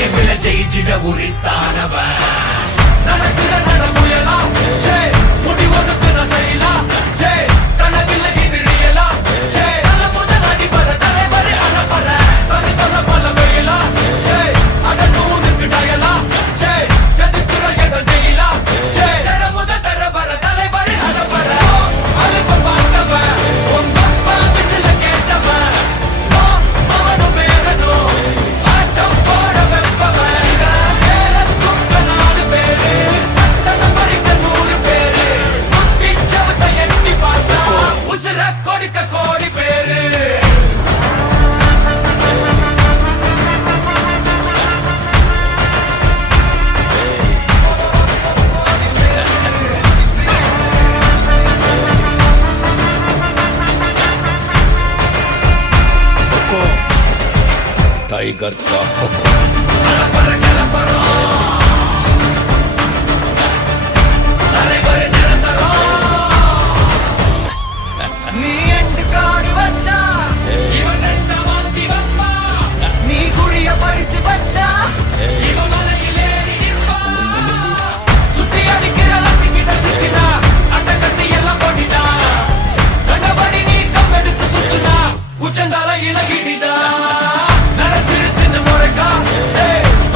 முடிவில் ஜெயிச்சிட உரித்தானவன் நடக்கிற நடமுயலா முடிவதுக்கு நான் செய்யலாம் கனவில் இது ரியலா நல்ல முதல் அடிபர தலைவர் அனப்பற தனி தொல்ல பல வெயிலா அட நூறுக்கு டயலா செதுக்குற எடம் ஜெயிலா தர முத தர வர தலைவர் அனப்பற அலுப்ப பார்த்தவன் உங்க அப்பா விசில கேட்டவன் அவனும் பேரனும் ஆட்டம் போட வெப்பவன் பேரத்துக்க 4 பேரு தத்தன பறிக்க 100 பேரு முட்டி சவத்தை எட்டி பார்த்தா உசுர கொடுக்க கோடி பேரு टाइगर का हुक्म நீ எண்டு காடு வச்சா இவன் எண்ட மாத்தி வப்பா நீ குழிய பறிச்சு வச்சா இவன் மலையில் ஏறி நிற்பா சுத்தி அடிக்கிற லத்திக்கிட்ட சிக்கினா அட்டை கட்டி எல்லாம் போட்டிட்டா கண்டபடி நீ கம்பெடுத்து சுத்துனா உச்சந்தால இலகிட்டிதா நரைச்சிருச்சுன்னு முறைக்கா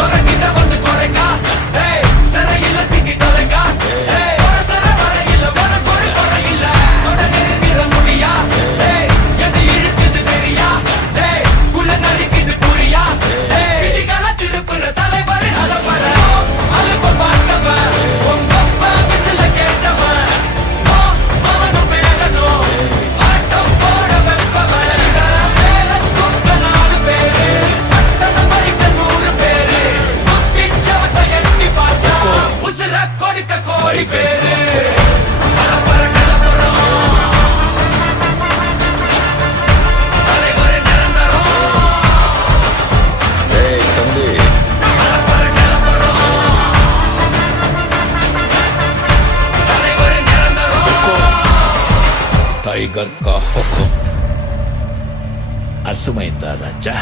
தொடங்கிட்ட வந்து குறைக்கா சிறையில சிக்கி தொலைக்கா சர வரையில உனக்கு ஒரு குறையில்ல தொட நெருங்கிற முடியா எது இழுக்குது தெரியா குள்ள நறுக்குது புரியா விதிகளை திருப்புற தலைவர் அலப்பற அலுப்ப பார்த்தவன் உங்க அப்பா விசில கேட்டவன் அவனும் பேரனும் ஆட்டம் போட வெப்பவன் பேரத்துக்க 4 பேரு தத்தன பறிக்க 100 பேரு முட்டி சவத்தை எட்டி பார்த்தா உசுர கொடுக்க கோடி பேரு அலப்பற கலப்பறம் தலைவர் நிரந்தரம் தம்பி அலப்பற கலப்பறம் தலைவர் நிரந்தரம் टाइगर का हुक्म अर्थमैंदा राजा